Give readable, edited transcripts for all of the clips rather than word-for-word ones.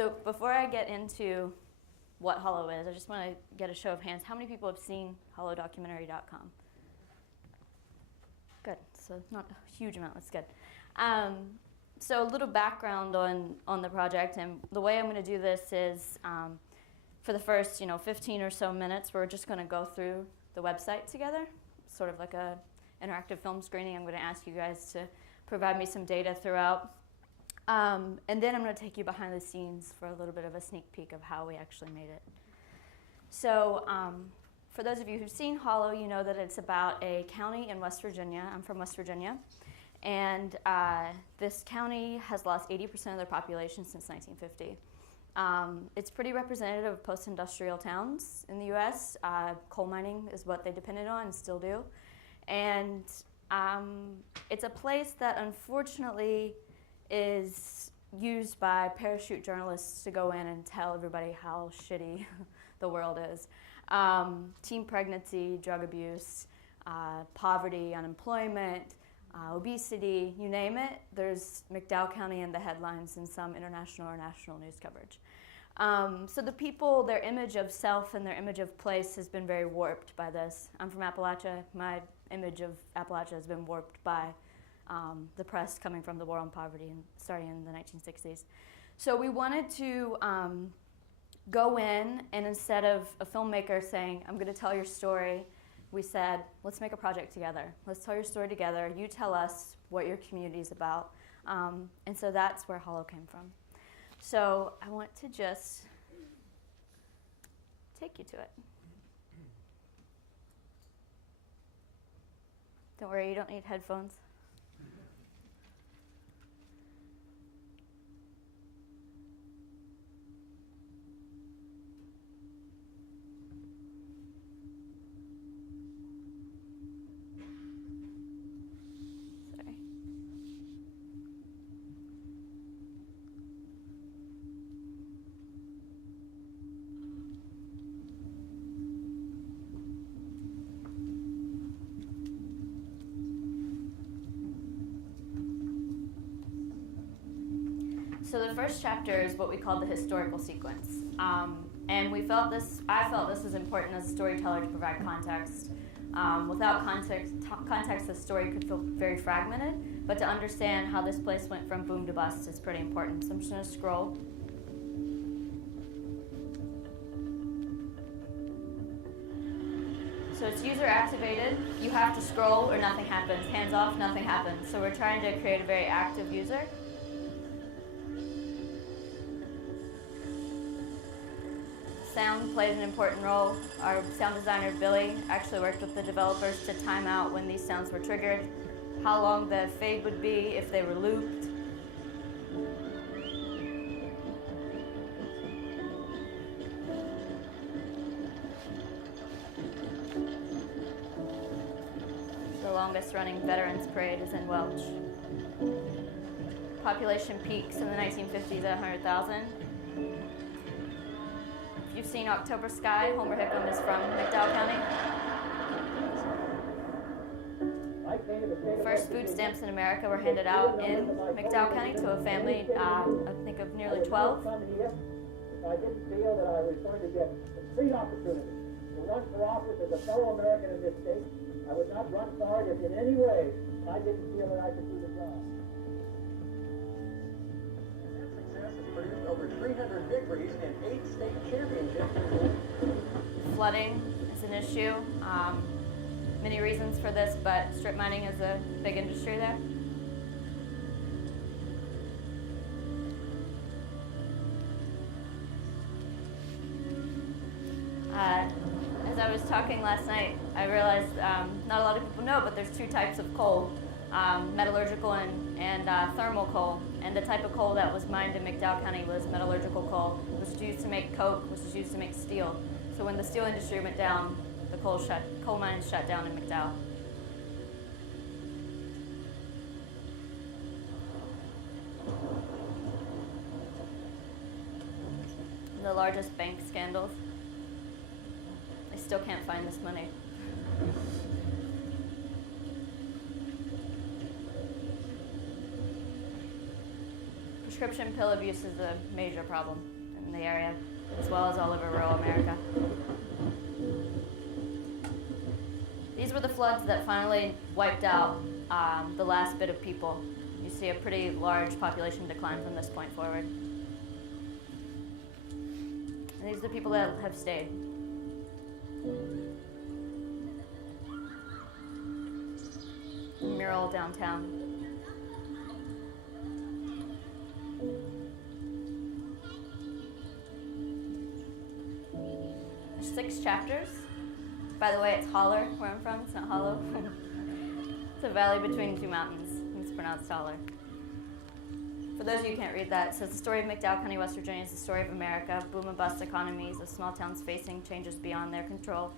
So before I get into what Hollow is, I just want to get a show of hands. How many people have seen hollowdocumentary.com? Good. So not a huge amount. That's good. So a little background on the project, and the way I'm going to do this is for the first 15 or so minutes, we're just going to go through the website together, sort of like a interactive film screening. I'm going to ask you guys to provide me some data throughout. And then I'm going to take you behind the scenes for a little bit of a sneak peek of how we actually made it. So for those of you who've seen Hollow, you know that it's about a county in West Virginia. I'm from West Virginia. And this county has lost 80% of their population since 1950. It's pretty representative of post-industrial towns in the U.S. Coal mining is what they depended on and still do. And it's a place that unfortunately is used by parachute journalists to go in and tell everybody how shitty the world is. Teen pregnancy, drug abuse, poverty, unemployment, obesity, you name it, there's McDowell County in the headlines in some international or national news coverage. So the people, their image of self and their image of place has been very warped by this. I'm from Appalachia. My image of Appalachia has been warped by the press coming from the war on poverty and starting in the 1960s. So we wanted to go in, and instead of a filmmaker saying, I'm going to tell your story, we said, let's make a project together. Let's tell your story together. You tell us what your community is about. And so that's where Hollow came from. So I want to just take you to it. Don't worry, you don't need headphones. So the first chapter is what we call the historical sequence. And I felt this was important as a storyteller to provide context. Without context, the story could feel very fragmented, but to understand how this place went from boom to bust is pretty important. So I'm just gonna scroll. So it's user activated. You have to scroll or nothing happens. Hands off, nothing happens. So we're trying to create a very active user. Sound plays an important role. Our sound designer, Billy, actually worked with the developers to time out when these sounds were triggered, how long the fade would be if they were looped. The longest running Veterans Parade is in Welch. Population peaks in the 1950s at 100,000. If you've seen October Sky, Homer Hickam is from McDowell County. First food stamps in America were handed out in McDowell County to a family, I think of nearly 12. I didn't feel that I was going to get complete opportunity to run for office as a fellow American in this state. I would not run for it if in any way I didn't feel that I could do the job. Produced over 300 victories and 8 state championships. Flooding is an issue. Many reasons for this, but strip mining is a big industry there. As I was talking last night, I realized not a lot of people know, but there's 2 types of coal, metallurgical and thermal coal. And the type of coal that was mined in McDowell County was metallurgical coal, which was used to make coke, which was used to make steel. So when the steel industry went down, the coal mines shut down in McDowell. The largest bank scandals. They still can't find this money. prescription pill abuse is a major problem in the area, as well as all over rural America. These were the floods that finally wiped out the last bit of people. You see a pretty large population decline from this point forward. And these are the people that have stayed. Mural downtown. There's 6 chapters. By the way, it's Holler where I'm from, it's not Hollow. It's a valley between 2 mountains. It's pronounced Holler. For those of you who can't read that, it says the story of McDowell County, West Virginia is the story of America, boom and bust economies of small towns facing changes beyond their control,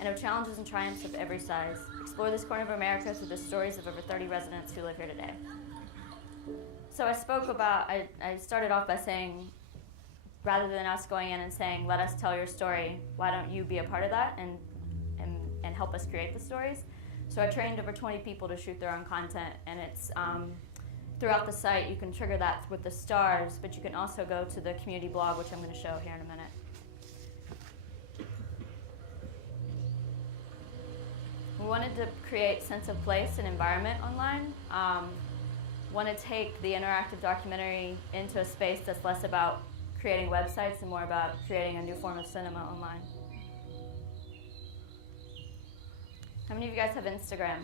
and of challenges and triumphs of every size. Explore this corner of America through the stories of over 30 residents who live here today. So I started off by saying, rather than us going in and saying, let us tell your story, why don't you be a part of that and help us create the stories? So I trained over 20 people to shoot their own content, and it's throughout the site. You can trigger that with the stars, but you can also go to the community blog, which I'm going to show here in a minute. We wanted to create sense of place and environment online. Want to take the interactive documentary into a space that's less about creating websites and more about creating a new form of cinema online. How many of you guys have Instagram?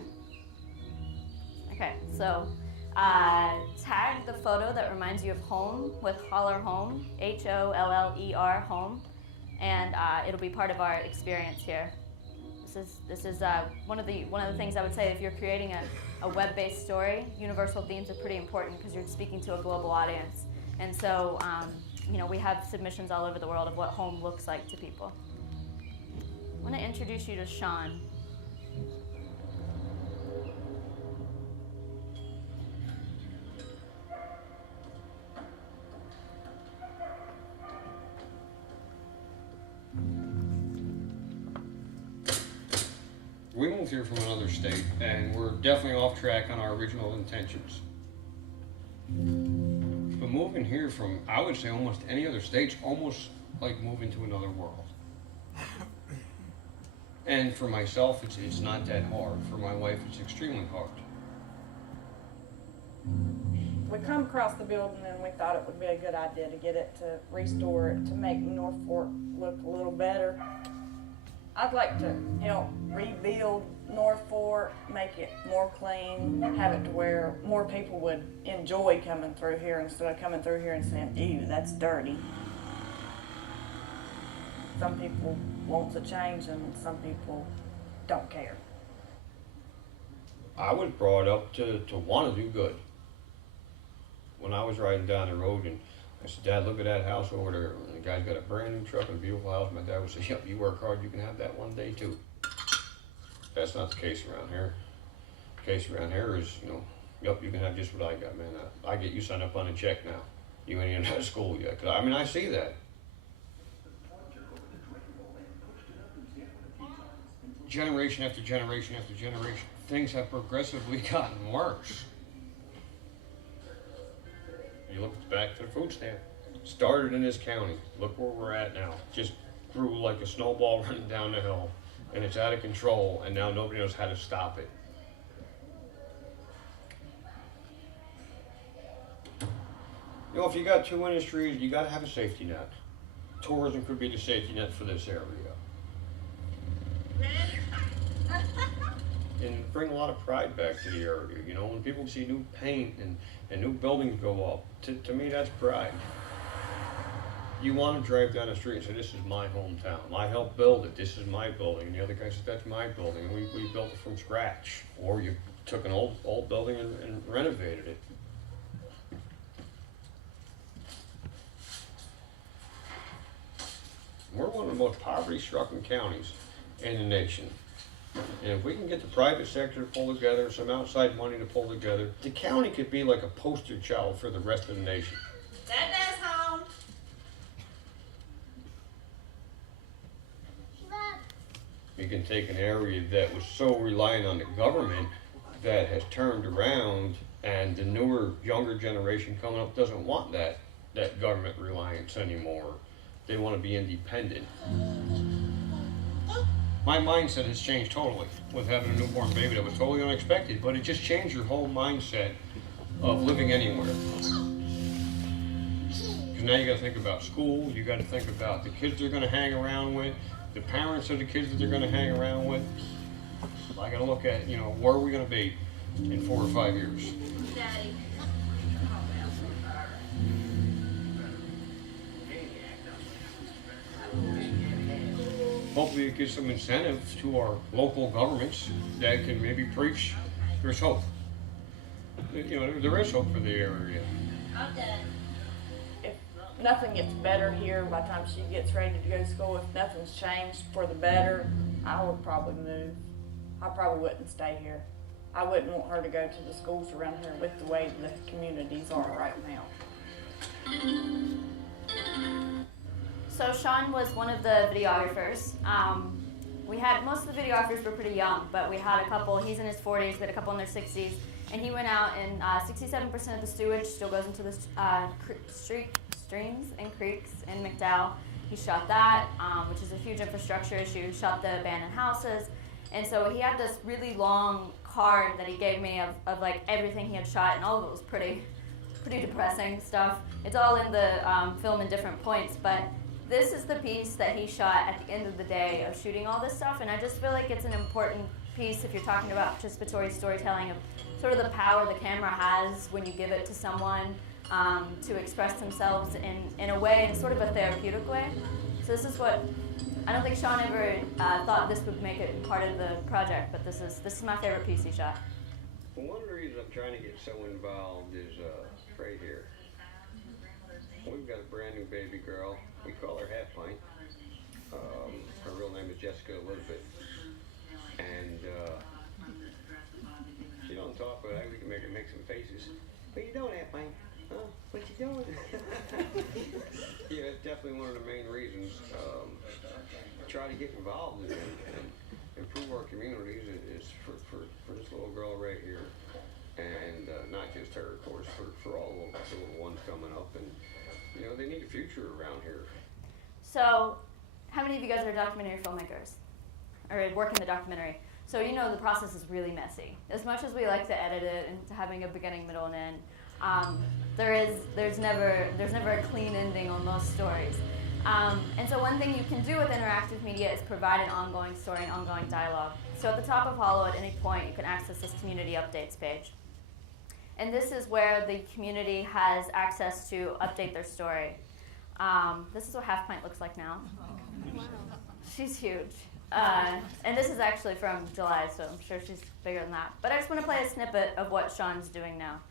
Okay, so tag the photo that reminds you of home with Holler Home, H-O-L-L-E-R, home, and it'll be part of our experience here. This is one of the things I would say. If you're creating a web-based story, universal themes are pretty important because you're speaking to a global audience. And so, we have submissions all over the world of what home looks like to people. I want to introduce you to Sean. We moved here from another state, and we're definitely off track on our original intentions. But moving here from, I would say, almost any other state's almost like moving to another world. And for myself, it's not that hard. For my wife, it's extremely hard. We come across the building and we thought it would be a good idea to get it, to restore it, to make North Fork look a little better. I'd like to help rebuild North Fork, make it more clean, have it to where more people would enjoy coming through here instead of coming through here and saying, ew, that's dirty. Some people want to change and some people don't care. I was brought up to want to do good. When I was riding down the road and I said, Dad, look at that house over there. And the guy's got a brand new truck and a beautiful house. My dad would say, yep, you work hard, you can have that one day too. That's not the case around here. The case around here is, yep, you can have just what I got, man. I get you signed up on a check now. You ain't even out of school yet. 'Cause I see that. Generation after generation after generation, things have progressively gotten worse. You look back to the food stamp. Started in this county. Look where we're at now. Just grew like a snowball running down the hill. And it's out of control, and now nobody knows how to stop it. If you got 2 industries, you got to have a safety net. Tourism could be the safety net for this area. And bring a lot of pride back to the area. When people see new paint and new buildings go up, to me that's pride. You want to drive down the street and say, this is my hometown. I helped build it. This is my building. And the other guy said, that's my building. And we built it from scratch. Or you took an old building and renovated it. We're one of the most poverty-stricken counties in the nation. And if we can get the private sector to pull together, some outside money to pull together, the county could be like a poster child for the rest of the nation. Dada's home. You can take an area that was so reliant on the government that has turned around And the newer, younger generation coming up doesn't want that government reliance anymore. They want to be independent. My mindset has changed totally with having a newborn baby. That was totally unexpected, but it just changed your whole mindset of living anywhere. Because now you got to think about school, you got to think about the kids they're going to hang around with, the parents of the kids that they're going to hang around with. I got to look at, where are we going to be in 4 or 5 years? Daddy. Hopefully it gives some incentive to our local governments that can maybe preach there's hope. There is hope for the area. If nothing gets better here by the time she gets ready to go to school, if nothing's changed for the better, I would probably move. I probably wouldn't stay here. I wouldn't want her to go to the schools around here with the way the communities are right now. So Sean was one of the videographers. We had, most of the videographers were pretty young, but we had a couple, he's in his 40s, we had a couple in their 60s, and he went out and 67% of the sewage still goes into the streams and creeks in McDowell. He shot that, which is a huge infrastructure issue. He shot the abandoned houses. And so he had this really long card that he gave me of like everything he had shot, and all of it was pretty depressing stuff. It's all in the film in different points, but this is the piece that he shot at the end of the day of shooting all this stuff, and I just feel like it's an important piece if you're talking about participatory storytelling, of sort of the power the camera has when you give it to someone to express themselves in a way, in sort of a therapeutic way. So this is what, I don't think Sean ever thought this would make it part of the project, but this is my favorite piece he shot. One of the reasons I'm trying to get so involved is right here. We've got a brand new baby girl. We call her Half Pint. Her real name is Jessica Elizabeth. And she don't talk, but we can make her make some faces. What you doing, Half Pint? Huh? What you doing? Yeah, it's definitely one of the main reasons. Try to get involved in and improve our communities is for this little girl right here. And not just her, of course, for all of the little ones coming up. And they need a future around here. So, how many of you guys are documentary filmmakers? Or work in the documentary? So the process is really messy. As much as we like to edit it into having a beginning, middle, and end, there's never a clean ending on most stories. And so one thing you can do with interactive media is provide an ongoing story and ongoing dialogue. So at the top of Hollow, at any point, you can access this community updates page. And this is where the community has access to update their story. This is what Half Pint looks like now. Wow. She's huge. And this is actually from July, so I'm sure she's bigger than that. But I just want to play a snippet of what Sean's doing now.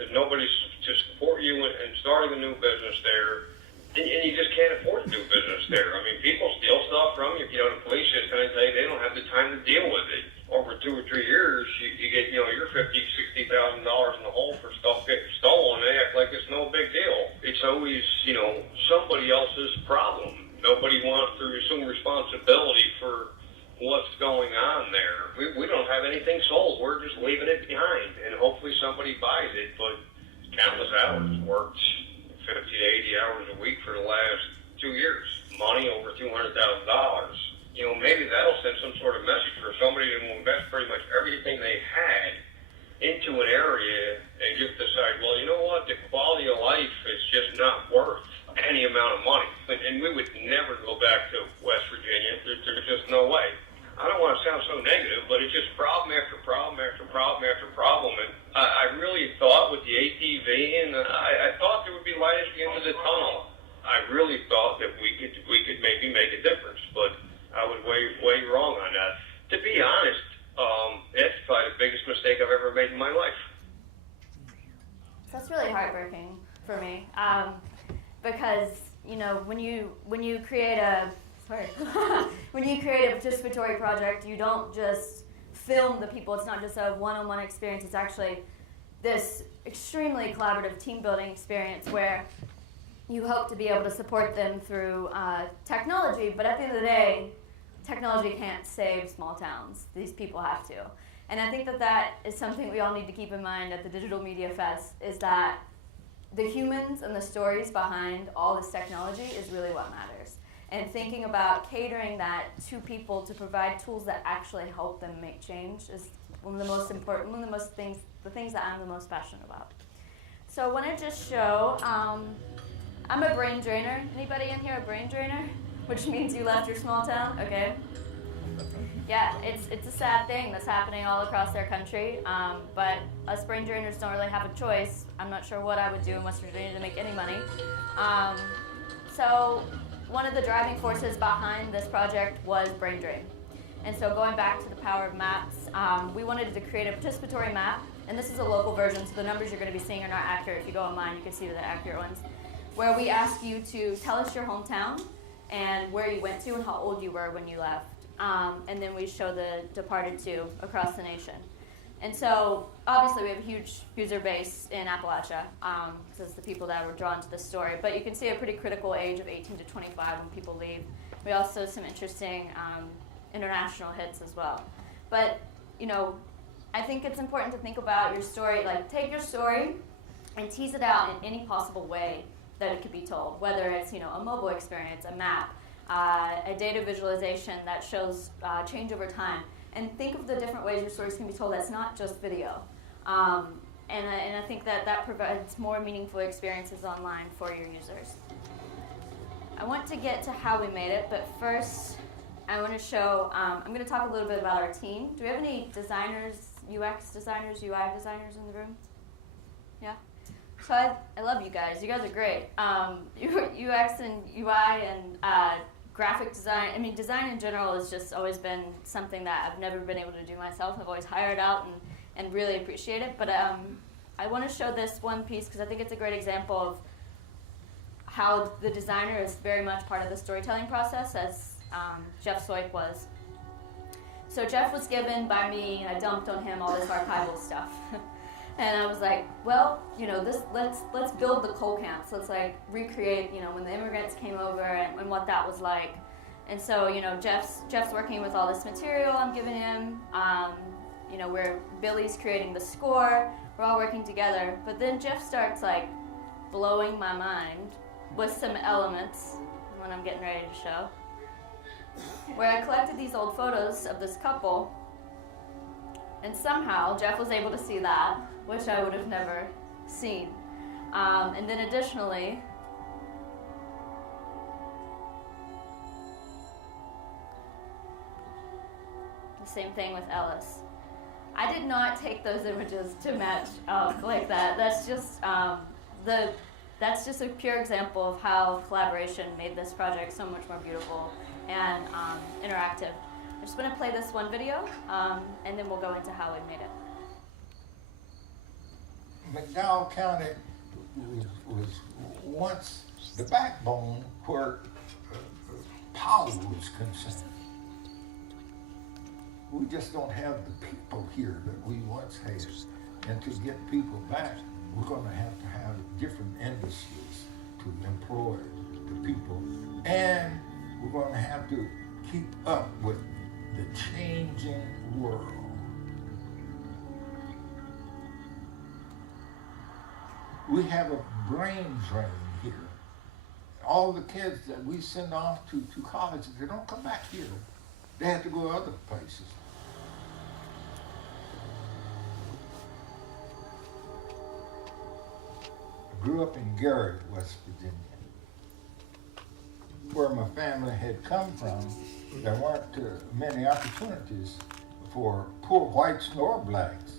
If nobody's to support you in starting a new business there, and you just can't afford to do business there. I mean, people steal stuff from you. The police just kind of say they don't have the time to deal with it. Over 2 or 3 years, you get, your $50,000, $60,000 in the hole for stuff getting stolen. They act like it's no big deal. It's always, somebody else's problem. Nobody wants to assume responsibility for what's going on there. We don't have anything sold. We're just leaving it behind, and hopefully somebody buys it. But countless hours worked. 50 to 80 hours a week for the last 2 years. Money over $200,000. Maybe that'll send some sort of message for somebody to invest pretty much everything they had into an area and just decide, well, you know what, the quality of life is just not worth any amount of money. And we would never go back to West Virginia. There's just no way. I don't want to sound so negative, but it's just problem after problem after problem after problem. And I really thought with the ATV, and I thought there would be light at the end of the tunnel. I really thought that we could maybe make a difference, but I was way wrong on that. To be honest, that's probably the biggest mistake I've ever made in my life. That's really heartbreaking for me, because when you create a when you create a participatory project, you don't just film the people. It's not just a one-on-one experience. It's actually this extremely collaborative team-building experience where you hope to be able to support them through technology. But at the end of the day, technology can't save small towns. These people have to. And I think that that is something we all need to keep in mind at the Digital Media Fest, is that the humans and the stories behind all this technology is really what matters. And thinking about catering that to people to provide tools that actually help them make change is one of the most important, the things that I'm the most passionate about. So I want to just show, I'm a brain drainer. Anybody in here a brain drainer? Which means you left your small town, okay? Yeah, it's a sad thing that's happening all across their country, but us brain drainers don't really have a choice. I'm not sure what I would do in West Virginia to make any money. So one of the driving forces behind this project was brain drain. And so going back to the power of maps, we wanted to create a participatory map, and this is a local version, so the numbers you're going to be seeing are not accurate. If you go online, you can see the accurate ones, where we ask you to tell us your hometown and where you went to and how old you were when you left. And then we show the departed to across the nation. And so obviously we have a huge user base in Appalachia, because it's the people that were drawn to this story. But you can see a pretty critical age of 18 to 25 when people leave. We also have some interesting international hits as well. But, you know, I think it's important to think about your story, like take your story and tease it out in any possible way that it could be told, whether it's, you know, a mobile experience, a map, a data visualization that shows change over time. And think of the different ways your stories can be told that's not just video. And I think that provides more meaningful experiences online for your users. I want to get to how we made it, but first I want to show, I'm going to talk a little bit about our team. Do we have any designers, UX designers, UI designers in the room? Yeah? So I love you guys. You guys are great. UX and UI and graphic design, I mean, design in general has just always been something that I've never been able to do myself. I've always hired out and really appreciate it. But I want to show this one piece because I think it's a great example of how the designer is very much part of the storytelling process, as Jeff Soik was. So Jeff was given by me, and I dumped on him all this archival stuff. And I was like, well, you know, let's build the coal camps. Let's like recreate, you know, when the immigrants came over and what that was like. And so, you know, Jeff's working with all this material I'm giving him. You know, where Billy's creating the score. We're all working together. But then Jeff starts like blowing my mind with some elements when I'm getting ready to show. Where I collected these old photos of this couple. And somehow Jeff was able to see that, which I would have never seen. And then additionally, the same thing with Ellis. I did not take those images to match like that. That's just that's just a pure example of how collaboration made this project so much more beautiful and interactive. I'm just going to play this one video, and then we'll go into how we made it. McDowell County was once the backbone where power was concerned. We just don't have the people here that we once had. And to get people back, we're going to have different industries to employ the people. And we're going to have to keep up with the changing world. We have a brain drain here. All the kids that we send off to colleges, they don't come back here. They have to go other places. I grew up in Gary, West Virginia. Where my family had come from, there weren't many opportunities for poor whites nor blacks.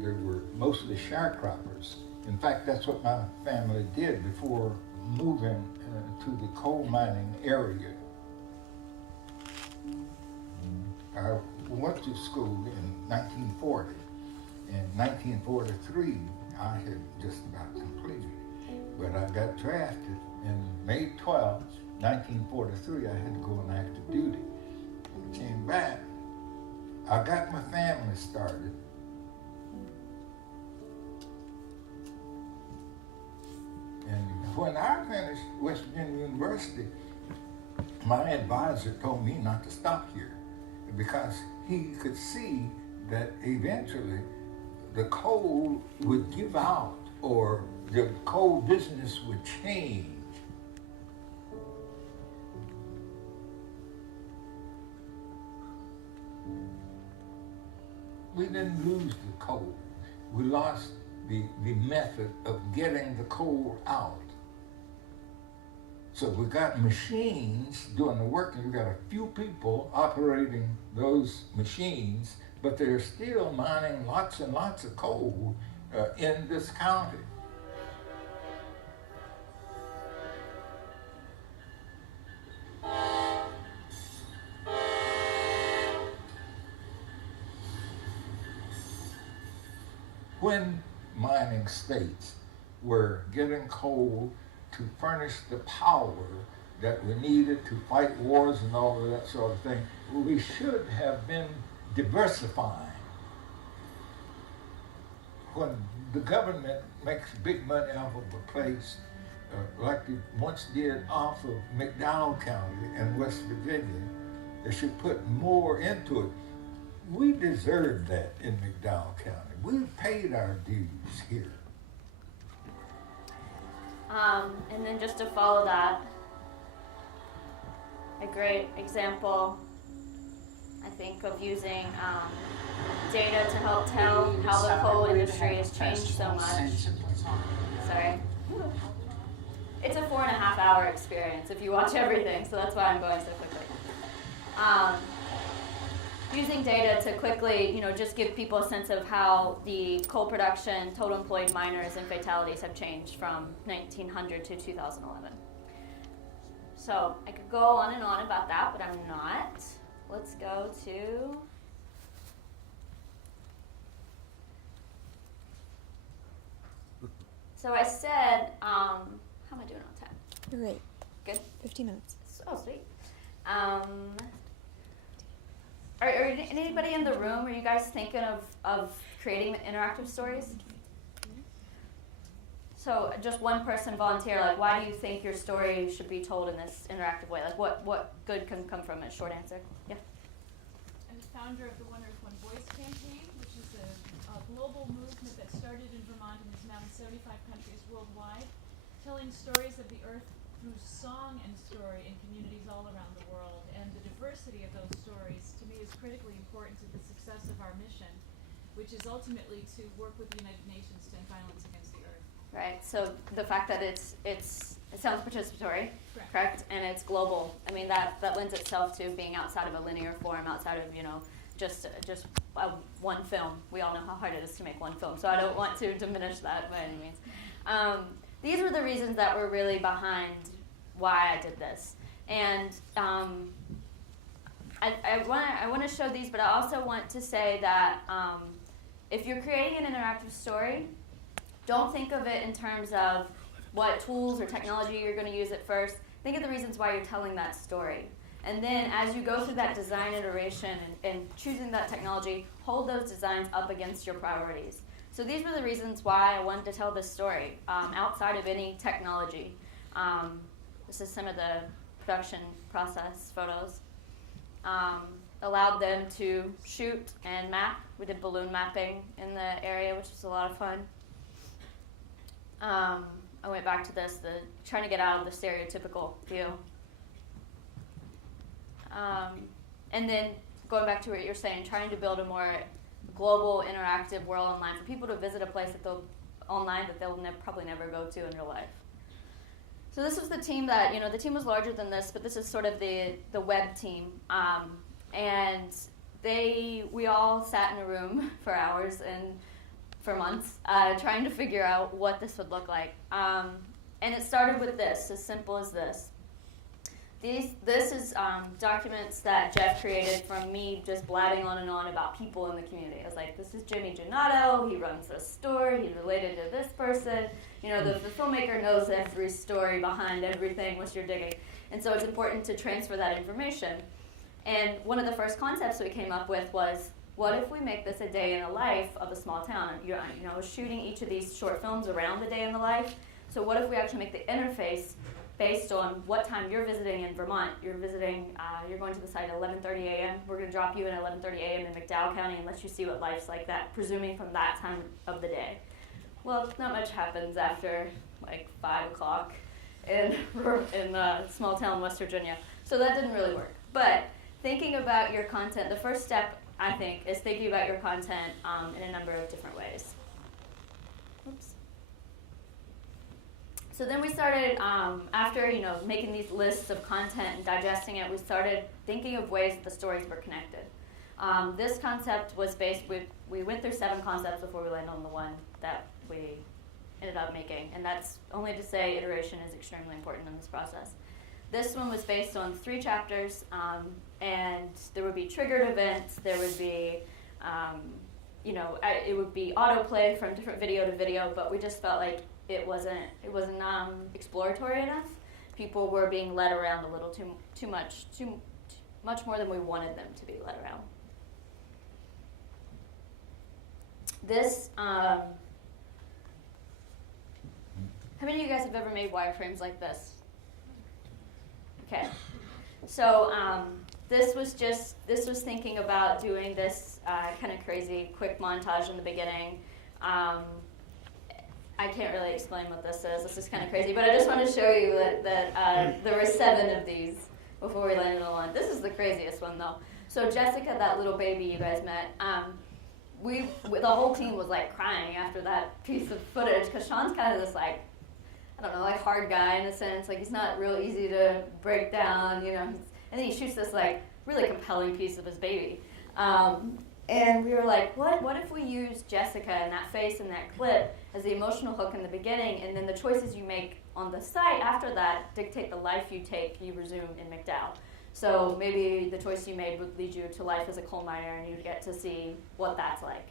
There were mostly sharecroppers. In fact, that's what my family did before moving to the coal mining area. I went to school in 1940. In 1943, I had just about completed. But I got drafted, and May 12, 1943, I had to go on active duty. When I came back, I got my family started. And when I finished West Virginia University, my advisor told me not to stop here because he could see that eventually the coal would give out, or the coal business would change. We didn't lose the coal. We lost the method of getting the coal out. So we got machines doing the work, and we got a few people operating those machines, but they're still mining lots and lots of coal in this county. When mining states were getting coal to furnish the power that we needed to fight wars and all of that sort of thing, we should have been diversifying. When the government makes big money off of a place, like they once did off of McDowell County in West Virginia, they should put more into it. We deserve that in McDowell County. We've paid our dues here. And then just to follow that, a great example, I think, of using data to help tell how the coal industry has changed so much. Sorry. It's a 4.5-hour experience if you watch everything, so that's why I'm going so quickly. Using data to quickly, just give people a sense of how the coal production, total employed miners, and fatalities have changed from 1900 to 2011. So I could go on and on about that, but I'm not. Let's go to... So I said, how am I doing on time? You're great. Good? 15 minutes. Oh, sweet. Are anybody in the room, are you guys thinking of creating interactive stories? So just one person volunteer, like, why do you think your story should be told in this interactive way? Like, what good can come from it? Short answer. Yeah. I'm the founder of the One Earth, One Voice campaign, which is a global movement that started in Vermont and is now in 75 countries worldwide, telling stories of the earth through song and story in communities all around the world. And the diversity of those stories, to me, is critically important to the success of our mission, which is ultimately to work with the United Nations to end violence against the earth. Right. So the fact that it sounds participatory, correct? And it's global. I mean, that lends itself to being outside of a linear form, outside of just one film. We all know how hard it is to make one film, so I don't want to diminish that by any means. These were the reasons that were really behind why I did this, and I want to show these, but I also want to say that if you're creating an interactive story, don't think of it in terms of what tools or technology you're going to use at first. Think of the reasons why you're telling that story. And then as you go through that design iteration and choosing that technology, hold those designs up against your priorities. So these were the reasons why I wanted to tell this story outside of any technology. This is some of the production process photos. Allowed them to shoot and map. We did balloon mapping in the area, which was a lot of fun. I went back to this, trying to get out of the stereotypical view. And then going back to what you're saying, trying to build a more global, interactive world online for people to visit a place that they'll probably never go to in real life. So this was the team that, the team was larger than this, but this is sort of the web team. And we all sat in a room for hours and for months trying to figure out what this would look like. And it started with this, as simple as this. This is documents that Jeff created from me just blabbing on and on about people in the community. I was like, this is Jimmy Gennaro, he runs this store, he's related to this person. The filmmaker knows every story behind everything which you're digging. And so it's important to transfer that information. And one of the first concepts we came up with was, what if we make this a day in the life of a small town? Shooting each of these short films around the day in the life. So what if we actually make the interface based on what time you're visiting in Vermont. You're going to the site at 11:30 a.m. We're going to drop you in at 11:30 a.m. in McDowell County and let you see what life's like that, presuming from that time of the day. Well, not much happens after like 5 o'clock in a small town, West Virginia. So that didn't really work. But thinking about your content, the first step, I think, is thinking about your content in a number of different ways. Oops. So then we started, after making these lists of content and digesting it, we started thinking of ways that the stories were connected. This concept was we went through 7 concepts before we landed on the one that we ended up making, and that's only to say iteration is extremely important in this process. This one was based on 3 chapters, and there would be triggered events, there would be, it would be autoplay from different video to video, but we just felt like it wasn't exploratory enough. People were being led around a little too much more than we wanted them to be led around. This, how many of you guys have ever made wireframes like this? Okay, so this was thinking about doing this kind of crazy quick montage in the beginning. I can't really explain what this is. This is kind of crazy, but I just want to show you that there were 7 of these before we landed on one. This is the craziest one, though. So Jessica, that little baby you guys met, the whole team was like crying after that piece of footage because Sean's kind of this like, I don't know, like hard guy in a sense. Like he's not real easy to break down, and then he shoots this like really compelling piece of his baby. And we were like, what if we use Jessica and that face and that clip as the emotional hook in the beginning, and then the choices you make on the site after that dictate the life you resume in McDowell. So maybe the choice you made would lead you to life as a coal miner, and you'd get to see what that's like.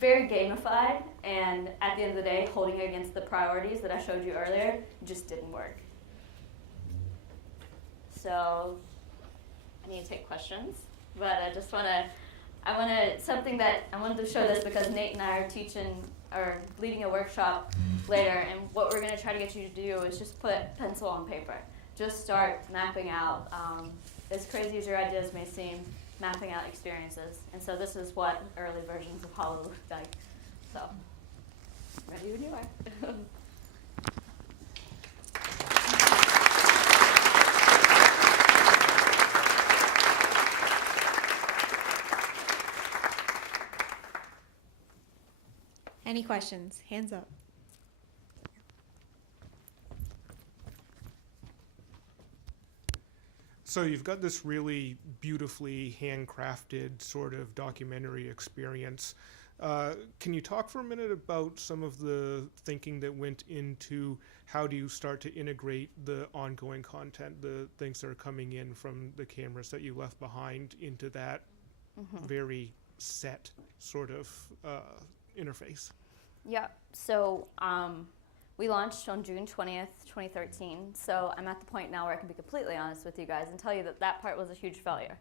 Very gamified, and at the end of the day, holding it against the priorities that I showed you earlier just didn't work. So I need to take questions. But I wanted to show this because Nate and I are leading a workshop later, and what we're going to try to get you to do is just put pencil on paper. Just start mapping out, as crazy as your ideas may seem, mapping out experiences. And so this is what early versions of Hollow looked like. So, ready when you are. Any questions? Hands up. So you've got this really beautifully handcrafted sort of documentary experience. Can you talk for a minute about some of the thinking that went into how do you start to integrate the ongoing content, the things that are coming in from the cameras that you left behind into that very set sort of interface? Yeah, so we launched on June 20th, 2013, so I'm at the point now where I can be completely honest with you guys and tell you that part was a huge failure.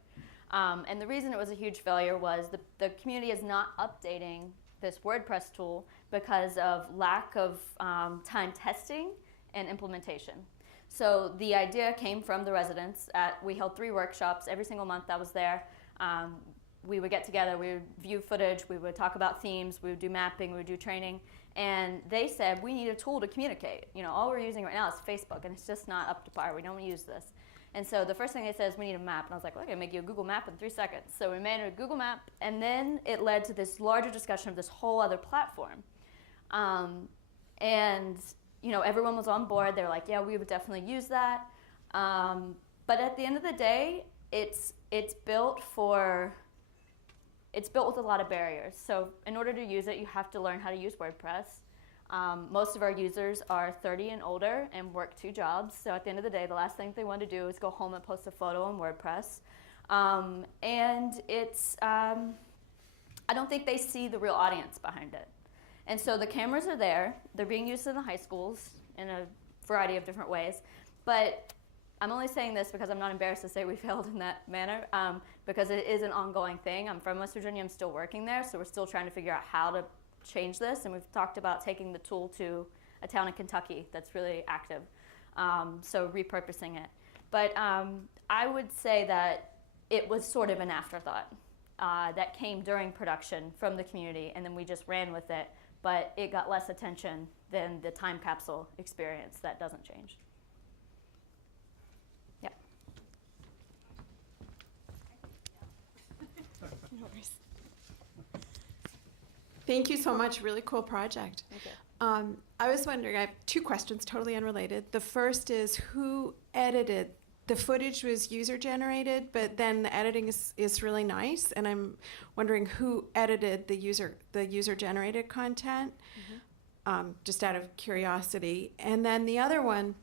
And the reason it was a huge failure was the community is not updating this WordPress tool because of lack of time testing and implementation. So the idea came from the residents. We held 3 workshops every single month I was there. We would get together, we would view footage, we would talk about themes, we would do mapping, we would do training, and they said we need a tool to communicate. All we're using right now is Facebook, and it's just not up to par. We don't use this. And so the first thing they said is we need a map, and I was like, well, I can make you a Google map in 3 seconds. So we made a Google map, and then it led to this larger discussion of this whole other platform. And everyone was on board. They were like, yeah, we would definitely use that. But at the end of the day, it's built with a lot of barriers. So in order to use it, you have to learn how to use WordPress. Most of our users are 30 and older and work 2 jobs. So at the end of the day, the last thing they want to do is go home and post a photo on WordPress. And I don't think they see the real audience behind it. And so the cameras are there. They're being used in the high schools in a variety of different ways. But I'm only saying this because I'm not embarrassed to say we failed in that manner, because it is an ongoing thing. I'm from West Virginia. I'm still working there, so we're still trying to figure out how to change this. And we've talked about taking the tool to a town in Kentucky that's really active. So repurposing it. But I would say that it was sort of an afterthought that came during production from the community, and then we just ran with it. But it got less attention than the time capsule experience. That doesn't change. Yeah. No worries. Thank you so much. Really cool project. Okay. I was wondering, I have two questions totally unrelated. The first is, who edited? The footage was user generated, but then the editing is really nice, and I'm wondering who edited the user generated content, just out of curiosity. And then the other one,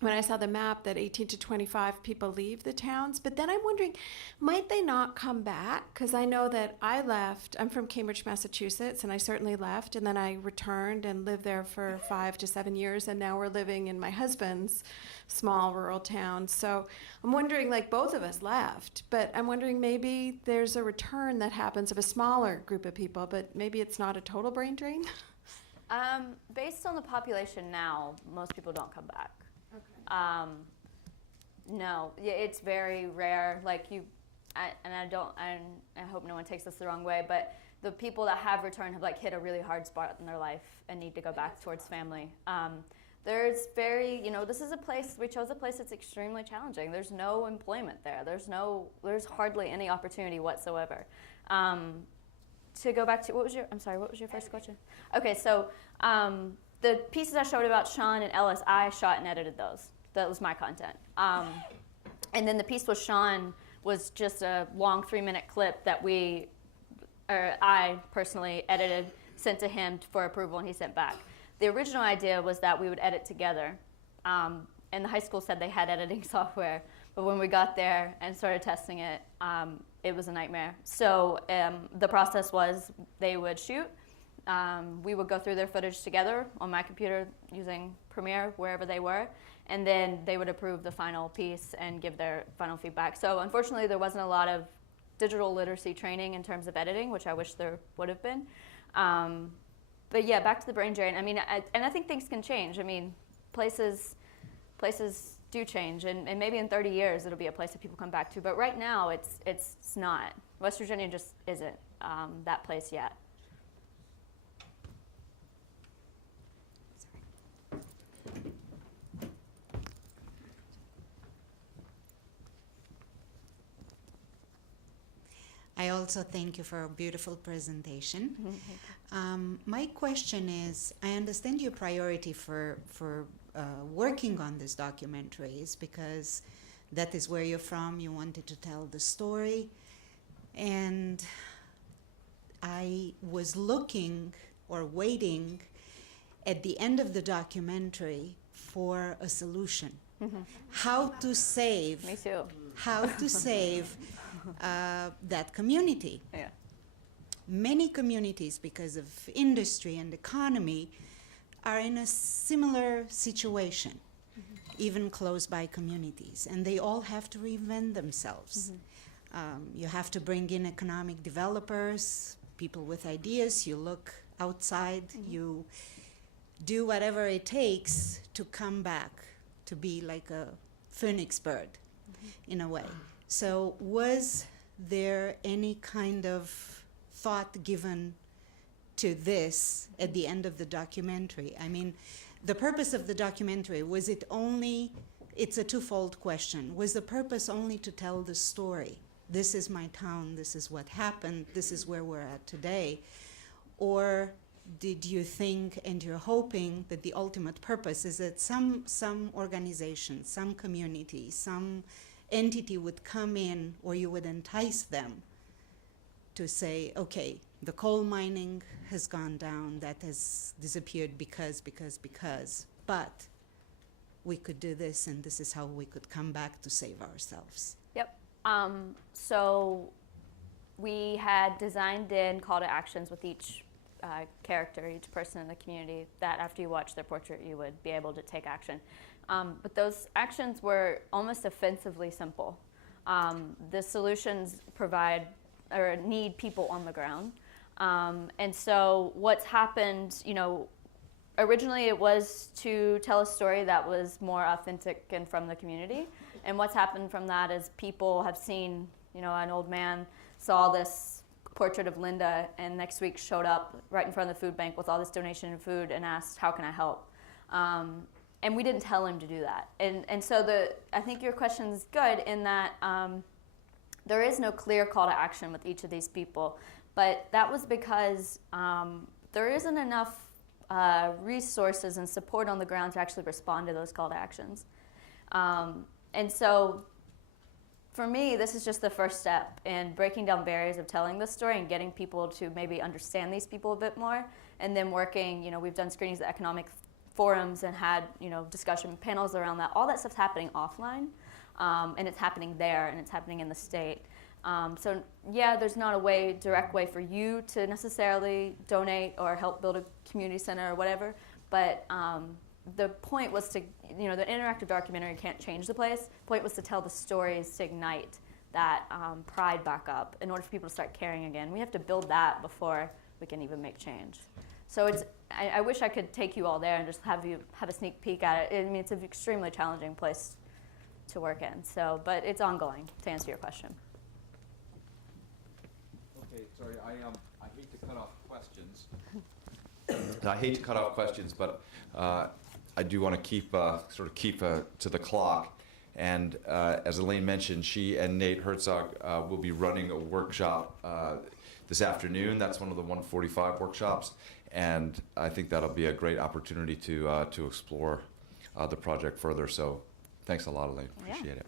when I saw the map that 18 to 25 people leave the towns, but then I'm wondering, might they not come back? Because I know that I left, I'm from Cambridge, Massachusetts, and I certainly left, and then I returned and lived there for 5 to 7 years, and now we're living in my husband's small rural town. So I'm wondering, like, both of us left, but I'm wondering maybe there's a return that happens of a smaller group of people, but maybe it's not a total brain drain? Based on the population now, most people don't come back. No, yeah, it's very rare. Like I hope no one takes this the wrong way, but the people that have returned have like hit a really hard spot in their life and need to go back towards family. There's this is a place, we chose a place that's extremely challenging. There's no employment there. There's hardly any opportunity whatsoever. To go back to, what was your first question? Okay, so the pieces I showed about Sean and Ellis, I shot and edited those. That was my content. And then the piece with Sean was just a long 3-minute clip that I personally edited, sent to him for approval, and he sent back. The original idea was that we would edit together. And the high school said they had editing software, but when we got there and started testing it, it was a nightmare. So the process was they would shoot. We would go through their footage together on my computer using Premiere, wherever they were, and then they would approve the final piece and give their final feedback. So unfortunately, there wasn't a lot of digital literacy training in terms of editing, which I wish there would have been. But yeah, back to the brain drain. I mean, I think things can change. I mean, places do change, and maybe in 30 years it'll be a place that people come back to. But right now, it's not. West Virginia just isn't that place yet. I also thank you for a beautiful presentation. My question is, I understand your priority for working on this documentary is because that is where you're from, you wanted to tell the story, and I was looking or waiting at the end of the documentary for a solution. How to save. Me too. How to save that community. Yeah. Many communities, because of industry and economy, are in a similar situation, even close by communities, and they all have to reinvent themselves. You have to bring in economic developers, people with ideas, you look outside, you do whatever it takes to come back, to be like a phoenix bird, in a way. So was there any kind of thought given to this at the end of the documentary? I mean, the purpose of the documentary, was it only, it's a twofold question, was the purpose only to tell the story? This is my town, this is what happened, this is where we're at today. Or did you think and you're hoping that the ultimate purpose is that some organization, some community, some entity would come in, or you would entice them to say, okay, the coal mining has gone down, that has disappeared because, but we could do this, and this is how we could come back to save ourselves. Yep. So we had designed in call to actions with each character, each person in the community, that after you watch their portrait, you would be able to take action. But those actions were almost offensively simple. The solutions provide or need people on the ground. And so what's happened, originally it was to tell a story that was more authentic and from the community. And what's happened from that is people have seen, an old man saw this portrait of Linda and next week showed up right in front of the food bank with all this donation of food and asked, how can I help? And we didn't tell him to do that. And so I think your question's good in that there is no clear call to action with each of these people. But that was because there isn't enough resources and support on the ground to actually respond to those call to actions. And so for me, this is just the first step in breaking down barriers of telling this story and getting people to maybe understand these people a bit more. And then working, we've done screenings at economic forums and had, discussion panels around that. All that stuff's happening offline, and it's happening there, and it's happening in the state. So yeah, there's not a direct way for you to necessarily donate or help build a community center or whatever, but the point was to, the interactive documentary can't change the place. The point was to tell the stories to ignite that pride back up in order for people to start caring again. We have to build that before we can even make change. So I wish I could take you all there and just have a sneak peek at it. I mean, it's an extremely challenging place to work in. So, but it's ongoing, to answer your question. Okay, sorry, I hate to cut off questions. I hate to cut off questions, but I do want to keep to the clock. And as Elaine mentioned, she and Nate Herzog will be running a workshop this afternoon. That's one of the 145 workshops, and I think that'll be a great opportunity to explore the project further. So, thanks a lot, Elaine. Appreciate it.